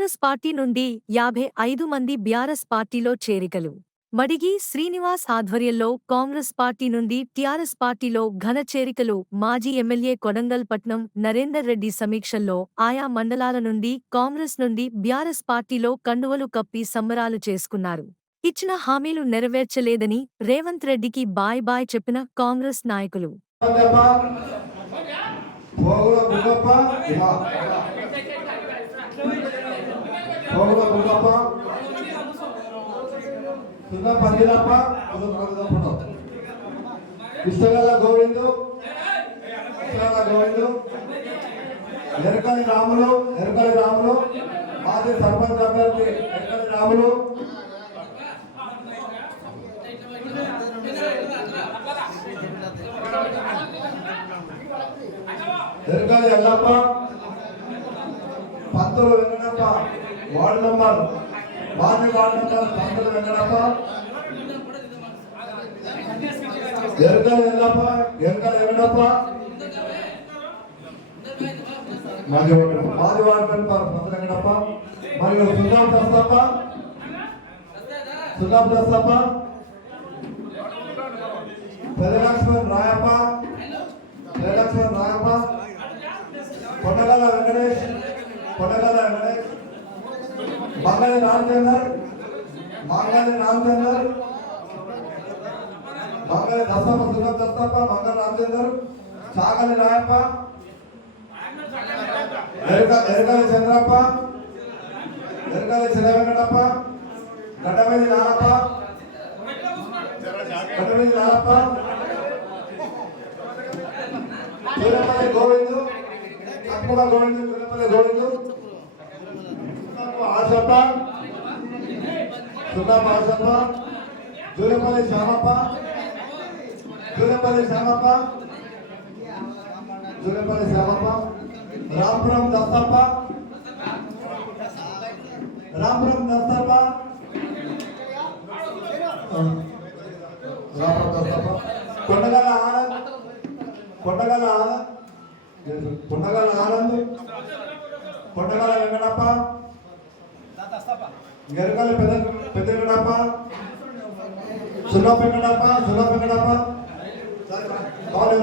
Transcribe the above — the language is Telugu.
కాంగ్రెస్ పార్టీ నుండి యాభై ఐదు మంది బీఆర్ఎస్ పార్టీలో చేరికలు. మడిగి శ్రీనివాస్ ఆధ్వర్యంలో కాంగ్రెస్ పార్టీ నుండి టిఆర్ఎస్ పార్టీలో ఘన చేరికలు. మాజీ ఎమ్మెల్యే కొడంగల్ పట్నం నరేందర్ రెడ్డి సమీక్షల్లో ఆయా మండలాల నుండి కాంగ్రెస్ నుండి బీఆర్ఎస్ పార్టీలో కండువలు కప్పి సంబరాలు చేసుకున్నారు. ఇచ్చిన హామీలు నెరవేర్చలేదని రేవంత్ రెడ్డికి బాయ్ బాయ్ చెప్పిన కాంగ్రెస్ నాయకులు. పోగుల గుండప్ప ఇలా పోగుల గుండప్ప సున్న పందిరప్ప. ఫోటో ఇష్టగల గోవిందు. ఇష్టగల గోవిందు. ఎరకలి రాములు ఎరకలి రాములు. మాజీ సర్పంచ్ అభ్యర్థి Erakali Ramulu. Erakali Ellappa. Pantulu Venkatappa. Ward number ward ward number Pantulu Venkatappa. Erakali Ellappa Erakali Venkatappa. మాది వార్డు మాది వార్డు మెంబర్ వెంకటప్ప. మరియు సుందరం ప్రస్తాప సుందరం ప్రస్తాప పెదలక్ష్మణ్ రాయప్ప పెదలక్ష్మణ్ రాయప్ప కొండగల వెంకటేష్ కొండగల వెంకటేష్ మంగళి రామచందర్ మంగళి రామచందర్ మంగళి దస్తప్ప సుగం దస్తప్ప మంగళ రామచందర్ సాగలి రాయప్ప. ఎరక చంద్రప్ప. ఎరకలి చిరవెంకటప్ప గడ్డమేది నారప్ప. గడ్డమేది నారప్ప. తిరుపతి గోవిందు. తక్కువ గోవిందు తిరుపతి గోవిందు. ఆశప్ప సున్నప్ప ఆశప్ప జూలపల్లి శ్యామప్ప జూలపల్లి శ్యామప్ప జూలపల్లి శ్యామప్ప రాంపురం దత్తప్ప రాంపురం దత్తప్ప రాంపురం దత్తప్ప కొండగల ఆనంద్ కొండగల ఆనంద్ కొండగల ఆనంద్ కొండగల వెంకటప్ప గెరకల పెద్ద పెద్ద వెంకటప్ప సున్న వెంకటప్ప సున్న వెంకటప్ప కావాలి